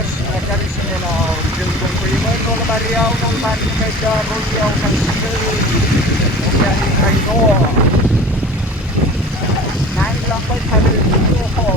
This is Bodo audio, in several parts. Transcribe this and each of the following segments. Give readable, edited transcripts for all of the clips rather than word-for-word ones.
dari sini loh, jengkung prima nol bariau nol bari meja royau kan sendiri, kemudian kaino, naik lampai tadi itu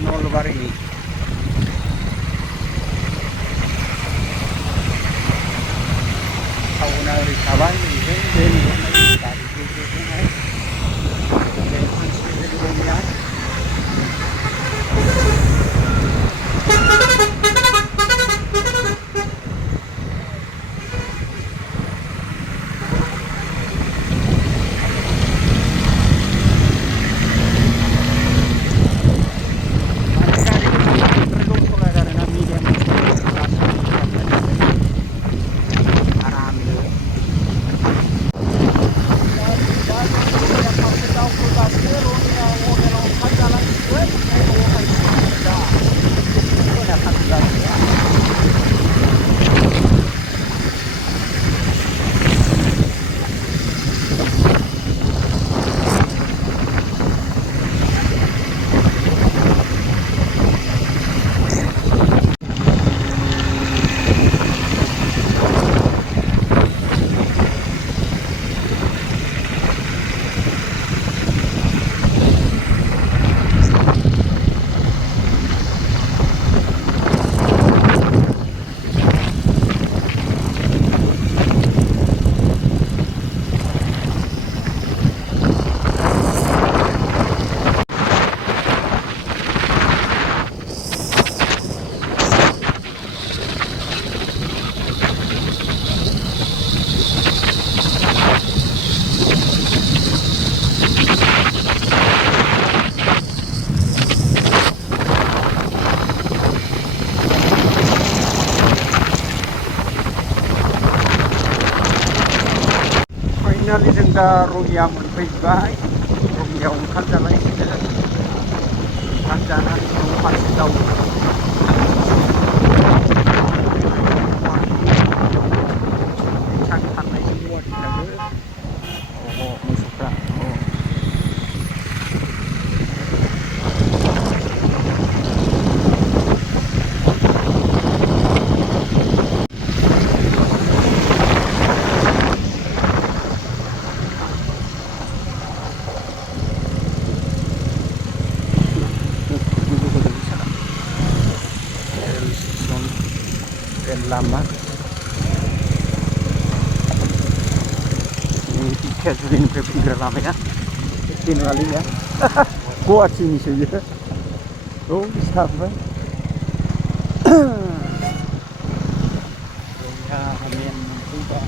Nolbari tahun hari kawan ini dari finally जों दा रङिया मोनफैबाय रङियाव ओंखाम जालायसिगोन ओंखाम जानानै न' फारसे दावो सान थांनायनि गुवाहाटि थाङो मोसौफ्रा lama ini Tiga pinggir lamanya ini kali ya kuat sini saja oh sampai ya amin juga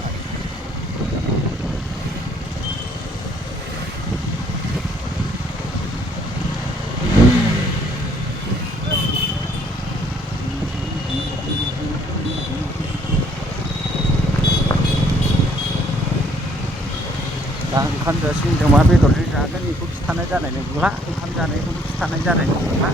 दा ओंखाम जासिगोन जों मा बेदरजों जागोन बेखौ खिथानाय जानाय नंला ओंखाम जानायखौ खिथानाय जानाय नंला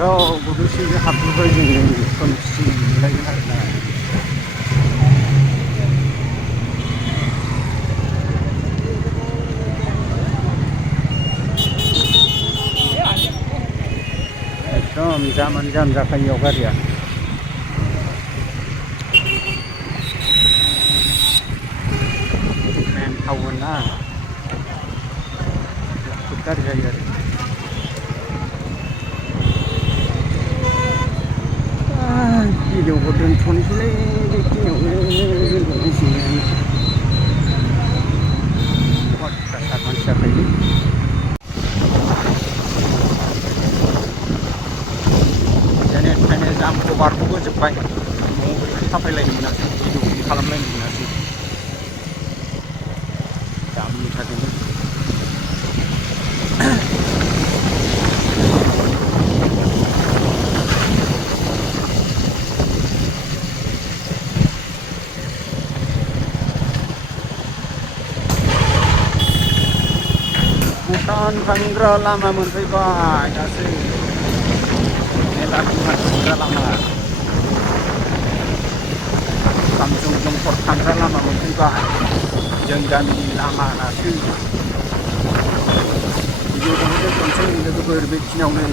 गाव गुदुंसिजों हाबबोबाय जोङो खोमसि नुलायगोन आरोना एकदम जामानो जाम जाखायो गारिया टाउन ना दिगदार जायो आरो भिडिअखौ दोनथ'नोसैलै बेखिनियावनो दोनथ'नोसै अयथासार मानसि जाखायो जेने थेने जामखौ बारग'बोजोब्बाय न'आव थाबायलायनो मोनासै भिडिअ खालामलायनो मोनासै जामनि थाखायनो भुटान थांग्रा लामा मोनफैबाय दासो मेला भुटान थांग्रा लामा सामसुं जंखर थांग्रा लामा मोनफैबाय जों गामिनि लामा दासो भिडिअखौनो दोनथ'नोसै लोगोफोर बेखिनियावनो